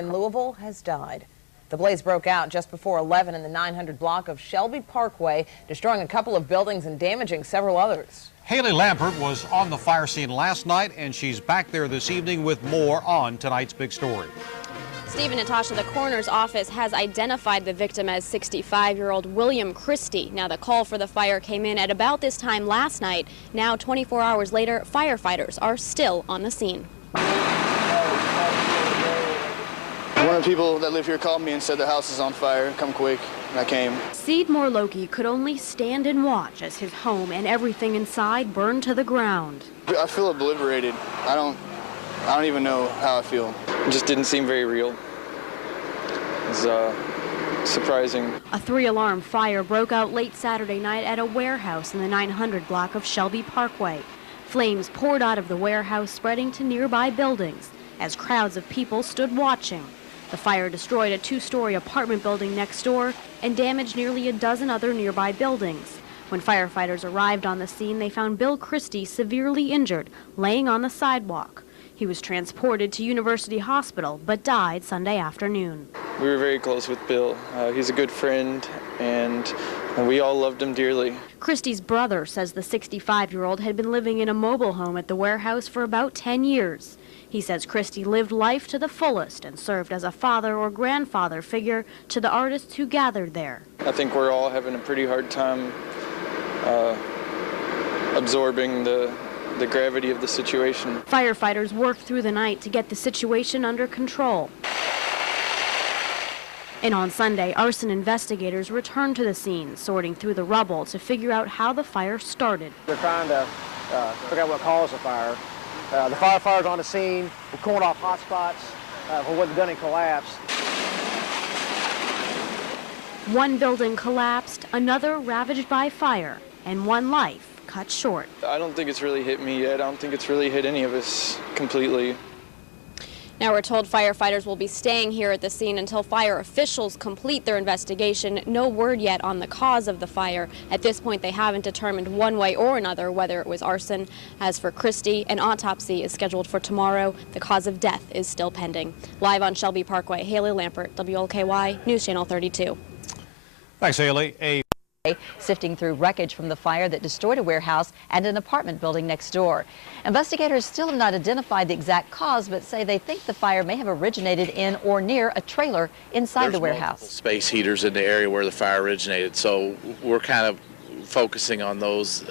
in Louisville has died. The blaze broke out just before 11 in the 900 block of Shelby Parkway, destroying a couple of buildings and damaging several others. Haley Lampert was on the fire scene last night, and she's back there this evening with more on tonight's big story. Steve and Natasha, the coroner's office has identified the victim as 65-year-old William Christie. Now, the call for the fire came in at about this time last night. Now, 24 hours later, firefighters are still on the scene. One of the people that live here called me and said the house is on fire. Come quick. And I came. Seedmore Loki could only stand and watch as his home and everything inside burned to the ground. I feel obliterated. I don't even know how I feel. It just didn't seem very real. It was surprising. A 3-alarm fire broke out late Saturday night at a warehouse in the 900 block of Shelby Parkway. Flames poured out of the warehouse, spreading to nearby buildings as crowds of people stood watching. The fire destroyed a 2-story apartment building next door and damaged nearly a dozen other nearby buildings. When firefighters arrived on the scene, they found Bill Christie severely injured, laying on the sidewalk. He was transported to University Hospital, but died Sunday afternoon. We were very close with Bill. He's a good friend, and we all loved him dearly. Christie's brother says the 65-year-old had been living in a mobile home at the warehouse for about 10 years. He says Christie lived life to the fullest and served as a father or grandfather figure to the artists who gathered there. I think we're all having a pretty hard time absorbing the gravity of the situation. Firefighters worked through the night to get the situation under control. And on Sunday, arson investigators returned to the scene, sorting through the rubble to figure out how the fire started. They're trying to figure out what caused the fire. The firefighters on the scene were cooling off hot spots for what the gunning collapsed. One building collapsed, another ravaged by fire, and one life cut short. I don't think it's really hit me yet. I don't think it's really hit any of us completely. Now we're told firefighters will be staying here at the scene until fire officials complete their investigation. No word yet on the cause of the fire. At this point, they haven't determined one way or another whether it was arson. As for Christie, an autopsy is scheduled for tomorrow. The cause of death is still pending. Live on Shelby Parkway, Haley Lampert, WLKY News Channel 32. Thanks, Haley. Sifting through wreckage from the fire that destroyed a warehouse and an apartment building next door. Investigators still have not identified the exact cause, but say they think the fire may have originated in or near a trailer inside the warehouse. There's space heaters in the area where the fire originated, so we're kind of focusing on those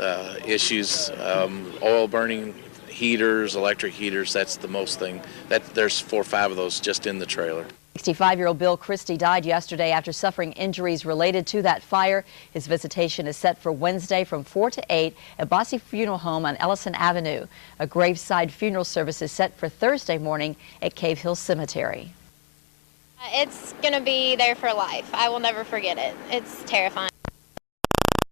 issues. Oil burning heaters, electric heaters, that's the most thing. There's 4 or 5 of those just in the trailer. 65-year-old Bill Christie died yesterday after suffering injuries related to that fire. His visitation is set for Wednesday from 4 to 8 at Bossy Funeral Home on Ellison Avenue. A graveside funeral service is set for Thursday morning at Cave Hill Cemetery. It's going to be there for life. I will never forget it. It's terrifying.